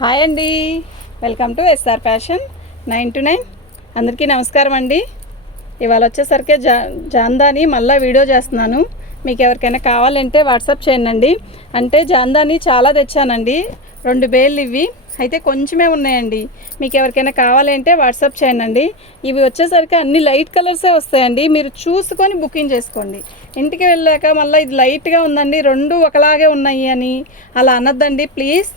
Hi అండి. Welcome to SR fashion nine two nine. అందరికీ నమస్కారం అండి. ఇవాళ వచ్చేసరికి జా జాందాని మళ్ళీ వీడియో చేస్తున్నాను. మీకు ఎవరికైనా కావాలంటే వాట్సాప్ చేయండి అంటే జాందాని చాలా తెచ్చానండి. రెండు బేళ్ళు ఇవి. అయితే కొంచెమే ఉన్నాయండి. మీకు ఎవరికైనా కావాలంటే వాట్సాప్ చేయండి ఇవి వచ్చేసరికి అన్ని లైట్ కలర్సే వస్తాయండి. మీరు చూసుకొని బుకింగ్ చేసుకోండి. ఇంటికి వెళ్ళాక మళ్ళీ ఇది లైట్గా ఉందండి. రెండు ఒకలాగే ఉన్నాయి అని. అలా అనద్దండి. ప్లీజ్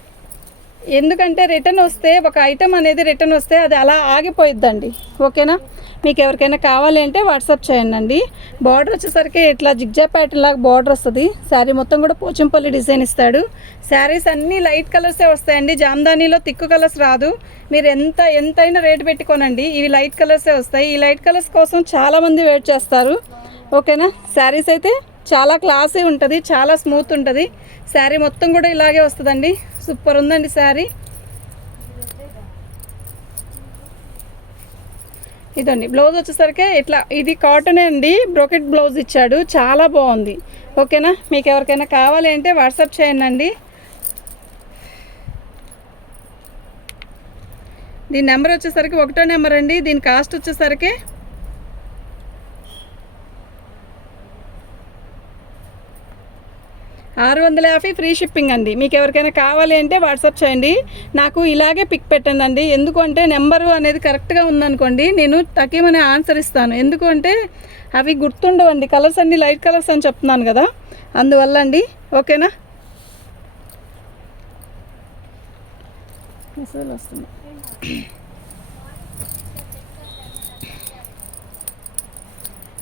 ఎందుకంటే రిటర్న్ వస్తే ఒక ఐటెం అనేది రిటర్న్ వస్తే అది అలా ఆగిపోయిద్దండి. ఓకేనా? మీకు ఎవరికైనా కావాలి అంటే వాట్సాప్ చేయండి బార్డర్ వచ్చేసరికి ఇట్లా జిగ్జా ప్యాటర్న్ లాగా బార్డర్ వస్తుంది. శారీ మొత్తం కూడా పోచంపల్లి డిజైన్ ఇస్తాడు. శారీస్ అన్నీ లైట్ కలర్సే వస్తాయండి. జామ్దానీలో తిక్కు కలర్స్ రాదు. మీరు ఎంత ఎంతైనా రేటు పెట్టుకోనండి. ఇవి లైట్ కలర్సే వస్తాయి. ఈ లైట్ కలర్స్ కోసం చాలామంది వెయిట్ చేస్తారు. ఓకేనా? శారీస్ అయితే చాలా క్లాసీ ఉంటుంది. చాలా స్మూత్ ఉంటుంది. శారీ మొత్తం కూడా ఇలాగే వస్తుందండి. సూపర్ ఉందండి శారీ. ఇదండి బ్లౌజ్ వచ్చేసరికి ఇట్లా ఇది కాటనే అండి బ్రోకెట్ బ్లౌజ్ ఇచ్చాడు చాలా బాగుంది. ఓకేనా? మీకు ఎవరికైనా కావాలి అంటే వాట్సాప్ చేయండి అండి. దీని నెంబర్ వచ్చేసరికి ఒకటో నెంబర్ అండి దీని కాస్ట్ వచ్చేసరికి ఆరు వందల యాభై ఫ్రీ షిప్పింగ్ అండి. మీకు ఎవరికైనా కావాలి అంటే వాట్సాప్ చేయండి. నాకు ఇలాగే పిక్ పెట్టండి అండి. ఎందుకంటే నెంబరు అనేది కరెక్ట్గా ఉందనుకోండి నేను తక్కువనే ఆన్సర్ ఇస్తాను. ఎందుకంటే అవి గుర్తుండవండి. కలర్స్ అన్ని లైట్ కలర్స్ అని చెప్తున్నాను కదా. అందువల్ల అండి ఓకేనా? మెసేజ్ వస్తుంది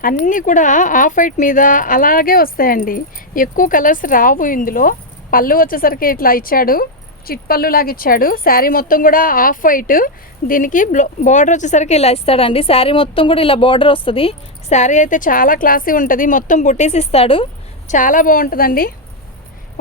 అన్నీ కూడా ఆఫ్ వైట్ మీద అలాగే వస్తాయండి. ఎక్కువ కలర్స్ రావు ఇందులో. పళ్ళు వచ్చేసరికి ఇట్లా ఇచ్చాడు. చిట్ పళ్ళు లాగా ఇచ్చాడు. శారీ మొత్తం కూడా ఆఫ్ వైట్. దీనికి బార్డర్ వచ్చేసరికి ఇలా ఇస్తాడండి. శారీ మొత్తం కూడా ఇలా బార్డర్ వస్తుంది. శారీ అయితే చాలా క్లాసీ ఉంటుంది. మొత్తం బుటీస్ ఇస్తాడు. చాలా బాగుంటుందండి.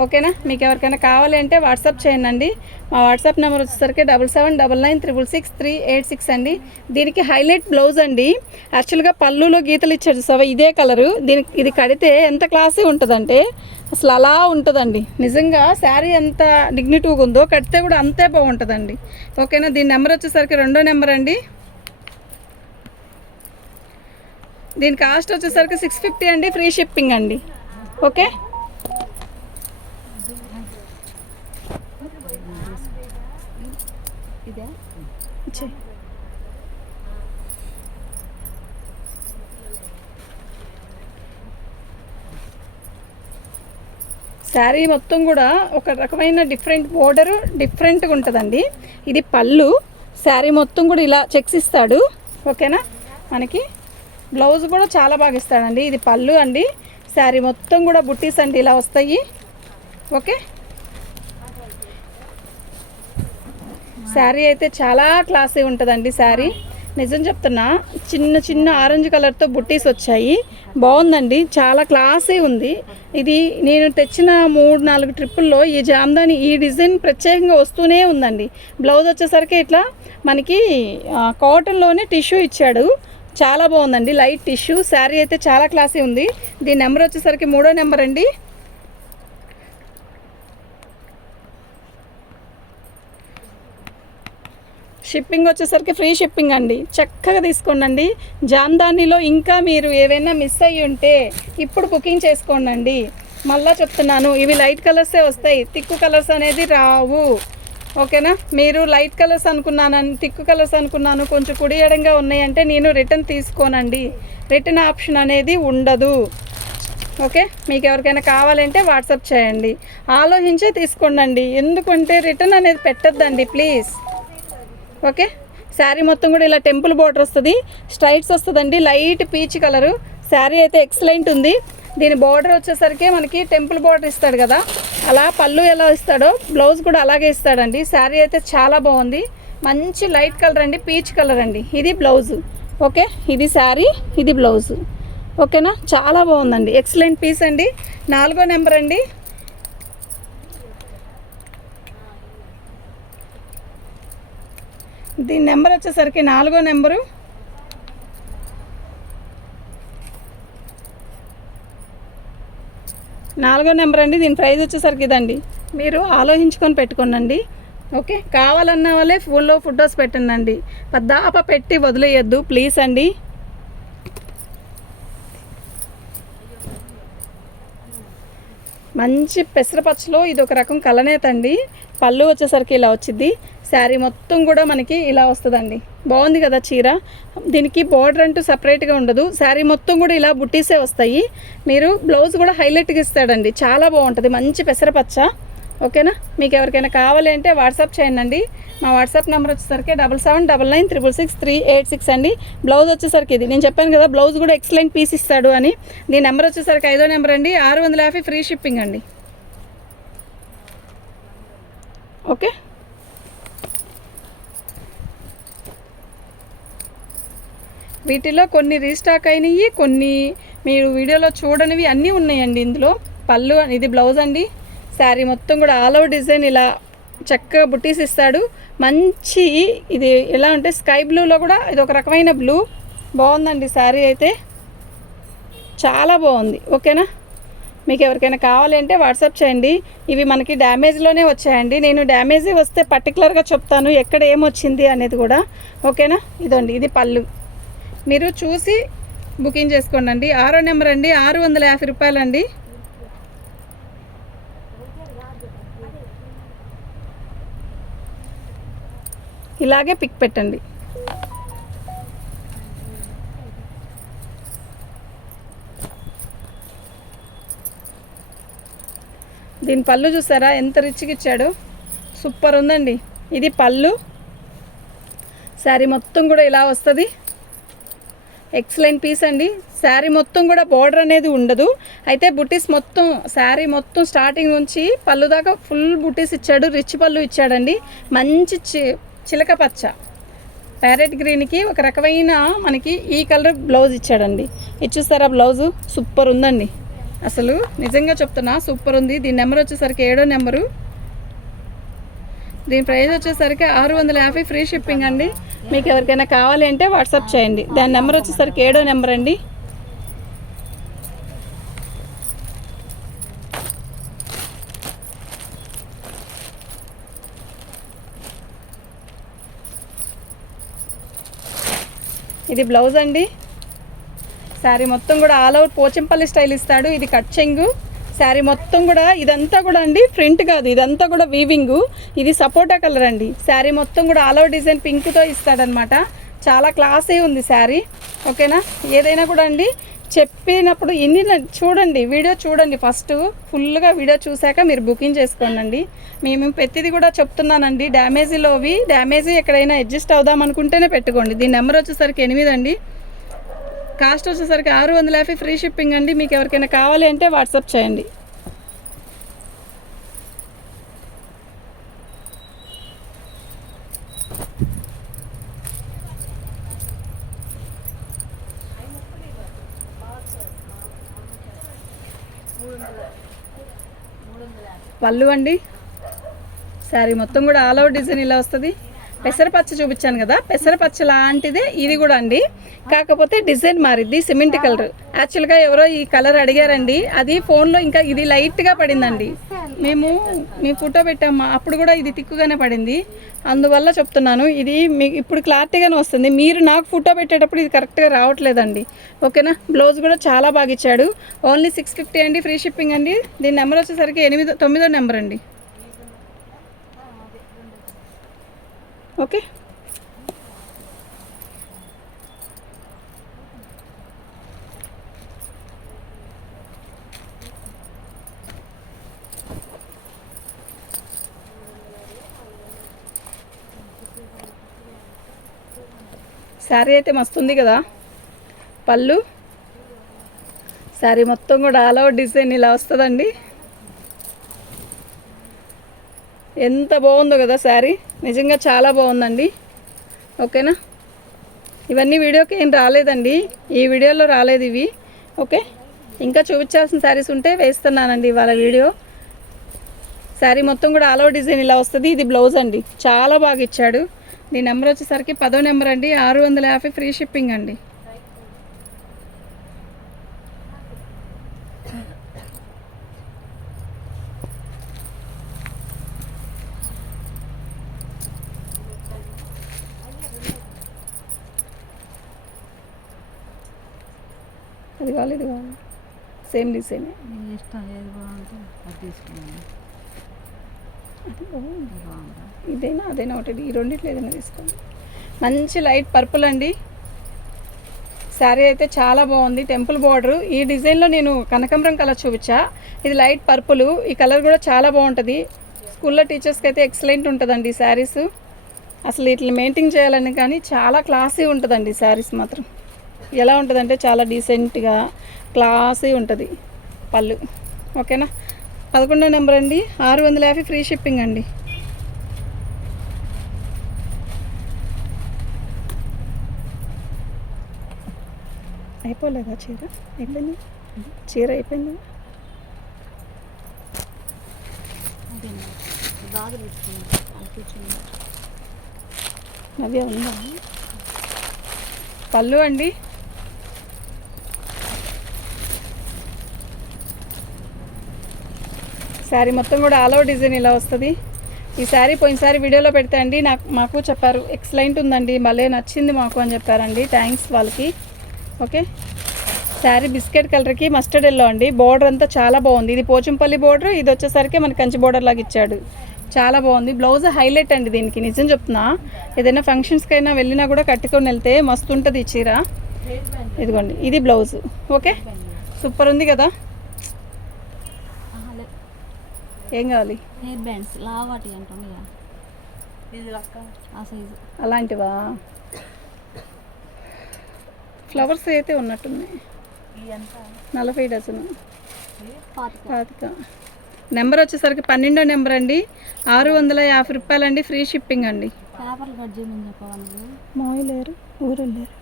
ఓకేనా? మీకు ఎవరికైనా కావాలి అంటే వాట్సాప్ చేయండి మా వాట్సాప్ నెంబర్ వచ్చేసరికి double seven double nine triple six three eight six అండి. దీనికి హైలైట్ బ్లౌజ్ అండి. యాక్చువల్గా పళ్ళులో గీతలు ఇచ్చాడు సవ ఇదే కలరు. దీనికి ఇది కడితే ఎంత క్లాసీ ఉంటుందంటే అసలు అలా ఉంటుందండి. నిజంగా శారీ ఎంత డిగ్నిటీగా ఉందో కడితే కూడా అంతే బాగుంటుందండి. ఓకేనా? దీని నెంబర్ వచ్చేసరికి రెండో నెంబర్ అండి. దీని కాస్ట్ వచ్చేసరికి సిక్స్ ఫిఫ్టీ అండి. ఫ్రీ షిప్పింగ్ అండి. ఓకే? ఇచ్చేయ్. శారీ మొత్తం కూడా ఒక రకమైన డిఫరెంట్ బోర్డర్ డిఫరెంట్గా ఉంటుందండి. ఇది పళ్ళు. శారీ మొత్తం కూడా ఇలా చెక్స్ ఇస్తాడు. ఓకేనా? మనకి బ్లౌజ్ కూడా చాలా బాగా ఇస్తాడండి. ఇది పళ్ళు అండి. శారీ మొత్తం కూడా బుట్టీస్ అండి ఇలా వస్తాయి. ఓకే? శారీ అయితే చాలా క్లాసీ ఉంటుందండి శారీ. నిజం చెప్తున్నా చిన్న చిన్న ఆరెంజ్ కలర్తో బుట్టీస్ వచ్చాయి. బాగుందండి చాలా క్లాసీ ఉంది. ఇది నేను తెచ్చిన మూడు నాలుగు ట్రిప్పుల్లో ఈ జామ్దాని ఈ డిజైన్ ప్రత్యేకంగా వస్తూనే ఉందండి. బ్లౌజ్ వచ్చేసరికి ఇట్లా మనకి కాటన్లోనే టిష్యూ ఇచ్చాడు. చాలా బాగుందండి లైట్ టిష్యూ. శారీ అయితే చాలా క్లాసీ ఉంది. దీని నెంబర్ వచ్చేసరికి మూడో నెంబర్ అండి. షిప్పింగ్ వచ్చేసరికి ఫ్రీ షిప్పింగ్ అండి. చక్కగా తీసుకోండి జామ్దానీలో ఇంకా మీరు ఏవైనా మిస్ అయ్యి ఉంటే ఇప్పుడు బుకింగ్ చేసుకోండి మళ్ళా చెప్తున్నాను ఇవి లైట్ కలర్సే వస్తాయి. తిక్కు కలర్స్ అనేది రావు. ఓకేనా? మీరు లైట్ కలర్స్ అనుకున్నాను తిక్కు కలర్స్ అనుకున్నాను కొంచెం కుడి ఎడంగా ఉన్నాయంటే నేను రిటర్న్ తీసుకోనండి. రిటర్న్ ఆప్షన్ అనేది ఉండదు. ఓకే? మీకు ఎవరికైనా కావాలంటే వాట్సాప్ చేయండి. ఆలోచించే తీసుకోండి ఎందుకంటే రిటర్న్ అనేది పెట్టద్దండి ప్లీజ్. ఓకే? శారీ మొత్తం కూడా ఇలా టెంపుల్ బార్డర్ వస్తుంది. స్ట్రైట్స్ వస్తుందండి. Light peach colour. శారీ అయితే ఎక్సలెంట్ ఉంది. దీని బార్డర్ వచ్చేసరికి మనకి టెంపుల్ బార్డర్ ఇస్తాడు కదా. అలా పళ్ళు ఎలా ఇస్తాడో బ్లౌజ్ కూడా అలాగే ఇస్తాడండి. శారీ అయితే చాలా బాగుంది. మంచి లైట్ కలర్ అండి. పీచ్ కలర్ అండి. ఇది బ్లౌజు. ఓకే? ఇది శారీ ఇది బ్లౌజు. ఓకేనా? చాలా బాగుందండి. ఎక్సలెంట్ పీస్ అండి. నాలుగో నెంబర్ అండి. దీని నెంబర్ వచ్చేసరికి నాలుగో నెంబరు. నాలుగో నెంబర్ అండి దీని ప్రైస్ వచ్చేసరికి ఇదండి. మీరు ఆలోచించుకొని పెట్టుకోనండి. ఓకే కావాలన్న వాళ్ళే ఫోన్లో ఫొటోస్ పెట్టండి పద్దాప పెట్టి వదిలేయద్దు ప్లీజ్ అండి. మంచి పెసరపచ్చలో ఇది ఒక రకం కలనేత అండి పళ్ళు వచ్చేసరికి ఇలా వచ్చింది శారీ మొత్తం కూడా మనకి ఇలా వస్తుందండి. బాగుంది కదా చీర? దీనికి బార్డర్ అంటూ సపరేట్గా ఉండదు. శారీ మొత్తం కూడా ఇలా బుట్టీసే వస్తాయి. మీరు బ్లౌజ్ కూడా హైలైట్గా ఇస్తాడండి. చాలా బాగుంటుంది. మంచి పెసరపచ్చ. ఓకేనా? మీకు ఎవరికైనా కావాలి అంటే వాట్సాప్ చేయండి మా వాట్సాప్ నెంబర్ వచ్చేసరికి double seven double nine triple six three eight six అండి. బ్లౌజ్ వచ్చేసరికి ఇది. నేను చెప్పాను కదా బ్లౌజ్ కూడా ఎక్సలెంట్ పీస్ ఇస్తాడు అని. దీని నెంబర్ వచ్చేసరికి ఐదో నెంబర్ అండి. ఆరు వందల యాభై ఫ్రీ షిప్పింగ్ అండి. ఓకే? వీటిలో కొన్ని రీస్టాక్ అయినవి కొన్ని మీరు వీడియోలో చూడనివి అన్నీ ఉన్నాయండి ఇందులో. పళ్ళు ఇది బ్లౌజ్ అండి. శారీ మొత్తం కూడా ఆల్ ఓవర్ డిజైన్ ఇలా చక్కగా బుట్టీస్ ఇస్తాడు. మంచి ఇది ఎలా అంటే స్కై బ్లూలో కూడా ఇది ఒక రకమైన బ్లూ. బాగుందండి శారీ అయితే. చాలా బాగుంది. ఓకేనా? మీకు ఎవరికైనా కావాలి అంటే వాట్సాప్ చేయండి. ఇవి మనకి డ్యామేజ్లోనే వచ్చాయండి. నేను డ్యామేజ్ వస్తే పర్టికులర్గా చెప్తాను ఎక్కడ ఏమొచ్చింది అనేది కూడా. ఓకేనా? ఇదండి. ఇది పళ్ళు. మీరు చూసి బుకింగ్ చేసుకోండి అండి ఆరో నెంబర్ అండి. ఆరు వందల యాభై రూపాయలండి. ఇలాగే పిక్ పెట్టండి. దీని పళ్ళు చూసారా? ఎంత రిచ్గా ఇచ్చాడు. సూపర్ ఉందండి. ఇది పళ్ళు. శారీ మొత్తం కూడా ఇలా వస్తుంది. ఎక్సలెంట్ పీస్ అండి. శారీ మొత్తం కూడా బార్డర్ అనేది ఉండదు. అయితే బుటీస్ మొత్తం శారీ మొత్తం స్టార్టింగ్ నుంచి పళ్ళు దాకా ఫుల్ బుటీస్ ఇచ్చాడు రిచ్ పళ్ళు ఇచ్చాడండి. మంచి చి చిలక పచ్చ. ప్యారెట్ గ్రీన్కి ఒక రకమైన మనకి ఈ కలర్ బ్లౌజ్ ఇచ్చాడండి. ఇది చూస్తారా బ్లౌజు? సూపర్ ఉందండి. అసలు నిజంగా చెప్తున్నా సూపర్ ఉంది. దీని నెంబర్ వచ్చేసరికి ఏడో నెంబరు. దీని ప్రైస్ వచ్చేసరికి ఆరు వందల యాభై ఫ్రీ షిప్పింగ్ అండి. మీకు ఎవరికైనా కావాలి అంటే వాట్సాప్ చేయండి. దాని నెంబర్ వచ్చేసరికి ఏడో నెంబర్ అండి. ఇది బ్లౌజ్ అండి. శారీ మొత్తం కూడా ఆల్ ఓవర్ పోచంపల్లి స్టైల్ ఇస్తాడు. ఇది కట్ చెంగు. శారీ మొత్తం కూడా ఇదంతా కూడా అండి ప్రింట్ కాదు ఇదంతా కూడా వీవింగ్ ఇది సపోటా కలర్ అండి. శారీ మొత్తం కూడా ఆల్ ఓవర్ డిజైన్ పింక్తో ఇస్తాడనమాట చాలా క్లాసీ ఉంది శారీ. ఓకేనా? ఏదైనా కూడా అండి చెప్పినప్పుడు ఇన్ని చూడండి వీడియో చూడండి ఫస్ట్. ఫుల్గా వీడియో చూశాక మీరు బుకింగ్ చేసుకోండి మేము ప్రతిదీ కూడా చెప్తున్నానండి డ్యామేజీలోవి డ్యామేజీ ఎక్కడైనా అడ్జస్ట్ అవుదాం అనుకుంటేనే పెట్టుకోండి. దీని నెంబర్ వచ్చేసరికి ఎనిమిది అండి. కాస్ట్ వచ్చేసరికి ఆరు వందల యాభై ఫ్రీ షిప్పింగ్ అండి. మీకు ఎవరికైనా కావాలి అంటే వాట్సాప్ చేయండి. పళ్ళు అండి. శారీ మొత్తం కూడా ఆల్ అవుట్ డిజైన్ ఇలా వస్తుంది. పెసరపచ్చ చూపించాను కదా పెసరపచ్చ లాంటిదే ఇది కూడా అండి. కాకపోతే డిజైన్ మారిద్ది సిమెంట్ కలర్. యాక్చువల్గా ఎవరో ఈ కలర్ అడిగారండి అది ఫోన్లో ఇంకా ఇది లైట్గా పడిందండి. మేము మీ ఫోటో పెట్టాము అప్పుడు కూడా ఇది తిక్కుగానే పడింది. అందువల్ల చెప్తున్నాను ఇది మీకు ఇప్పుడు క్లారిటీగానే వస్తుంది. మీరు నాకు ఫోటో పెట్టేటప్పుడు ఇది కరెక్ట్గా రావట్లేదండి. ఓకేనా? బ్లౌజ్ కూడా చాలా బాగా ఇచ్చాడు. ఓన్లీ సిక్స్ ఫిఫ్టీ అండి ఫ్రీ షిప్పింగ్ అండి. దీని నెంబర్ వచ్చేసరికి ఎనిమిదో తొమ్మిదో నెంబర్ అండి. ఓకే. శారీ అయితే మస్తు ఉంది కదా? పళ్ళు? శారీ మొత్తం కూడా ఆల్ అవుట్ డిజైన్ ఇలా వస్తుందండి. ఎంత బాగుందో కదా శారీ? నిజంగా చాలా బాగుందండి. ఓకేనా? ఇవన్నీ వీడియోకి ఏం రాలేదండి. ఈ వీడియోలో రాలేదు ఇవి. ఓకే? ఇంకా చూపించాల్సిన శారీస్ ఉంటే వేస్తున్నానండి ఇవాళ వీడియో. శారీ మొత్తం కూడా ఆల్ ఓవర్ డిజైన్ ఇలా వస్తుంది. ఇది బ్లౌజ్ అండి. చాలా బాగా ఇచ్చాడు. దీని నెంబర్ వచ్చేసరికి పదో నెంబర్ అండి. ఆరు వందల యాభై ఫ్రీ షిప్పింగ్ అండి. అది కావాలి ఇది కావాలి సేమ్ డిజైన్ ఇష్టం ఏది బాగుంటే అది తీసుకున్నాను. ఇదైనా అదైనా ఒకటి ఈ రెండిట్లో ఏదైనా తీసుకోండి. మంచి లైట్ పర్పుల్ అండి. శారీ అయితే చాలా బాగుంది. Temple border. ఈ డిజైన్లో నేను కనకంబరం కలర్ చూపించా. ఇది లైట్ పర్పుల్. ఈ కలర్ కూడా చాలా బాగుంటుంది. స్కూల్లో టీచర్స్కి అయితే ఎక్సలెంట్ ఉంటుందండి ఈ శారీస్. అసలు వీటిని మెయింటైన్ చేయాలని కానీ చాలా క్లాసీ ఉంటుందండి ఈ శారీస్ మాత్రం. ఎలా ఉంటుందంటే చాలా డీసెంట్గా క్లాసీ ఉంటుంది పళ్ళు. ఓకేనా? పదకొండో నెంబర్ అండి. ఆరు వందల యాభై ఫ్రీ షిప్పింగ్ అండి. అయిపోలేదా చీర? అయిపోయింది? చీర అయిపోయింది? అదే నవ్య ఉందా? పళ్ళు అండి. శారీ మొత్తం కూడా ఆల్ ఓవర్ డిజైన్ ఇలా వస్తుంది. ఈ శారీ పోయినసారి వీడియోలో పెడితే అండి నాకు మాకు చెప్పారు ఎక్సలెంట్ ఉందండి భలే నచ్చింది మాకు అని చెప్పారండి. థ్యాంక్స్ వాళ్ళకి. ఓకే శారీ బిస్కెట్ కలర్కి మస్టర్డ్ ఎల్లో అండి. బోర్డర్ అంతా చాలా బాగుంది. ఇది పోచంపల్లి బోర్డర్ ఇది వచ్చేసరికి మన కంచి బోర్డర్ లాగా ఇచ్చాడు. చాలా బాగుంది. బ్లౌజ్ హైలైట్ అండి దీనికి నిజం చెప్తున్నా. ఏదైనా ఫంక్షన్స్కి అయినా వెళ్ళినా కూడా కట్టుకొని వెళ్తే మస్తు ఉంటుంది ఈ చీర. ఇదిగోండి ఇది బ్లౌజ్ ఓకే సూపర్ ఉంది కదా? ఏం కావాలి? హెయిర్ బ్యాండ్స్ లావాటి అంటుంది ఇది ఆ సైజు. అలాంటివా? ఫ్లవర్స్ అయితే ఉన్నట్టున్నాయి. నలభై డజన్. పాతిక. పాతిక. నెంబర్ వచ్చేసరికి పన్నెండో నెంబర్ అండి. ఆరు వందల యాభై రూపాయలండి ఫ్రీ షిప్పింగ్ అండి. పేపర్లు కట్ చేయమని చెప్పవాలి నువ్వు? మావి లేరు ఊరు లేరు.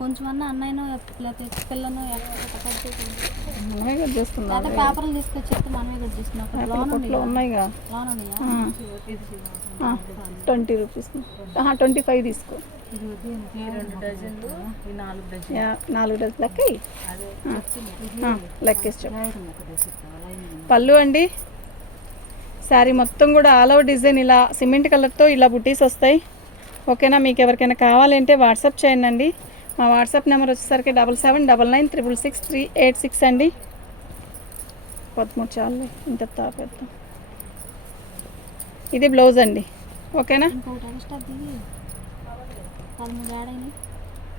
కొంచెం అన్న అన్నయ్యనో లేకపోతే పిల్లను మనమే కట్ పేపర్లు తీసుకొచ్చి చెప్తే మనమే కట్ లోన్ ఉంది ఉన్నాయిగా లోన్ ఉన్నాయా ట్వంటీ రూపీస్. ట్వంటీ ఫైవ్ తీసుకో. నాలుగు డజన్ లెక్క లెక్కేసి చెప్పు. పళ్ళు అండి. శారీ మొత్తం కూడా ఆల్ ఓవర్ డిజైన్ ఇలా సిమెంట్ కలర్తో ఇలా బుటీస్ వస్తాయి. ఓకేనా? మీకు ఎవరికైనా కావాలంటే వాట్సాప్ చేయండి అండి. మా వాట్సాప్ నెంబర్ వచ్చేసరికి double seven double nine triple six three eight six అండి. పదమూడు చాలు ఇంత తాపెద్దాం. ఇది బ్లౌజ్ అండి ఓకేనా?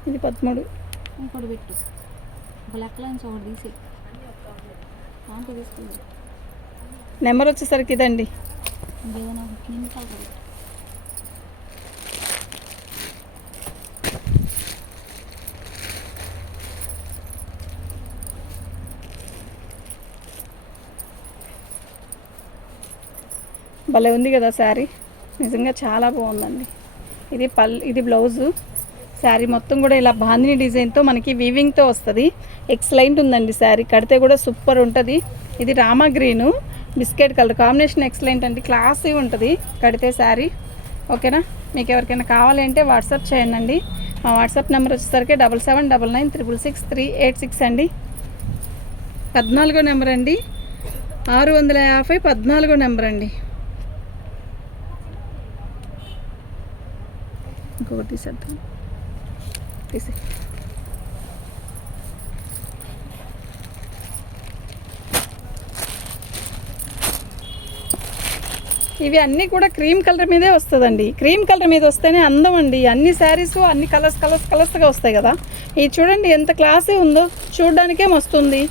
ఇది పదమూడు. ఇంకోటి పెట్టు. నుంచి ఒకటి తీసి దాంట్లో తీసుకుంది నెంబర్ వచ్చేసరికి ఇదండి. ఇంకేదైనా భలే ఉంది కదా శారీ. నిజంగా చాలా బాగుందండి. ఇది పల్ ఇది బ్లౌజు. శారీ మొత్తం కూడా ఇలా బాందిని డిజైన్తో మనకి వీవింగ్తో వస్తుంది. ఎక్సలెంట్ ఉందండి శారీ. కడితే కూడా సూపర్ ఉంటుంది. ఇది Rama green. Biscuit colour. Combination excellent అండి. క్లాసీ ఉంటుంది కడితే శారీ. ఓకేనా? మీకు ఎవరికైనా కావాలంటే వాట్సాప్ చేయండి మా వాట్సాప్ నెంబర్ వచ్చేసరికి double seven double nine triple six three eight six అండి. పద్నాలుగో నెంబర్ అండి. ఆరు వందల యాభై పద్నాలుగో నెంబర్ అండి. ఇంకొకటి తీసేద్దాం తీసే. ఇవి అన్నీ కూడా క్రీమ్ కలర్ మీదే వస్తుందండి. క్రీమ్ కలర్ మీద వస్తేనే అందం అండి. అన్ని శారీస్ అన్ని కలర్స్ కలర్స్ కలర్స్గా వస్తాయి కదా. ఇది చూడండి ఎంత క్లాసీ ఉందో. చూడడానికే వస్తుంది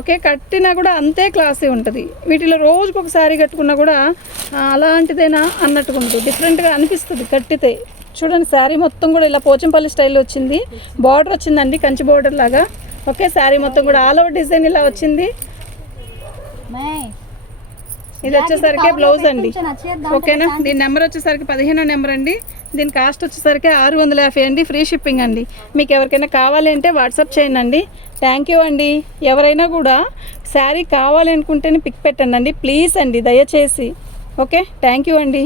ఓకే కట్టినా కూడా అంతే క్లాసీ ఉంటుంది. వీటిలో రోజుకు ఒక శారీ కట్టుకున్నా కూడా అలాంటిదేనా అన్నట్టుగా ఉంటుంది డిఫరెంట్గా అనిపిస్తుంది కట్టితే. చూడండి శారీ మొత్తం కూడా ఇలా పోచంపల్లి స్టైల్లో వచ్చింది. బార్డర్ వచ్చిందండి కంచి బార్డర్ లాగా. ఓకే శారీ మొత్తం కూడా ఆల్ ఓవర్ డిజైన్ ఇలా వచ్చింది. ఇది వచ్చేసరికి బ్లౌజ్ అండి. ఓకేనా? దీని నెంబర్ వచ్చేసరికి పదిహేనో నెంబర్ అండి. దీని కాస్ట్ వచ్చేసరికి ఆరు వందల యాభై అండి. ఫ్రీ షిప్పింగ్ అండి. మీకు ఎవరికైనా కావాలి అంటే వాట్సాప్ చేయండి అండి. థ్యాంక్ యూ అండి. ఎవరైనా కూడా శారీ కావాలి అనుకుంటేనే పిక్ పెట్టండి అండి. ప్లీజ్ అండి దయచేసి. ఓకే? థ్యాంక్ యూ అండి.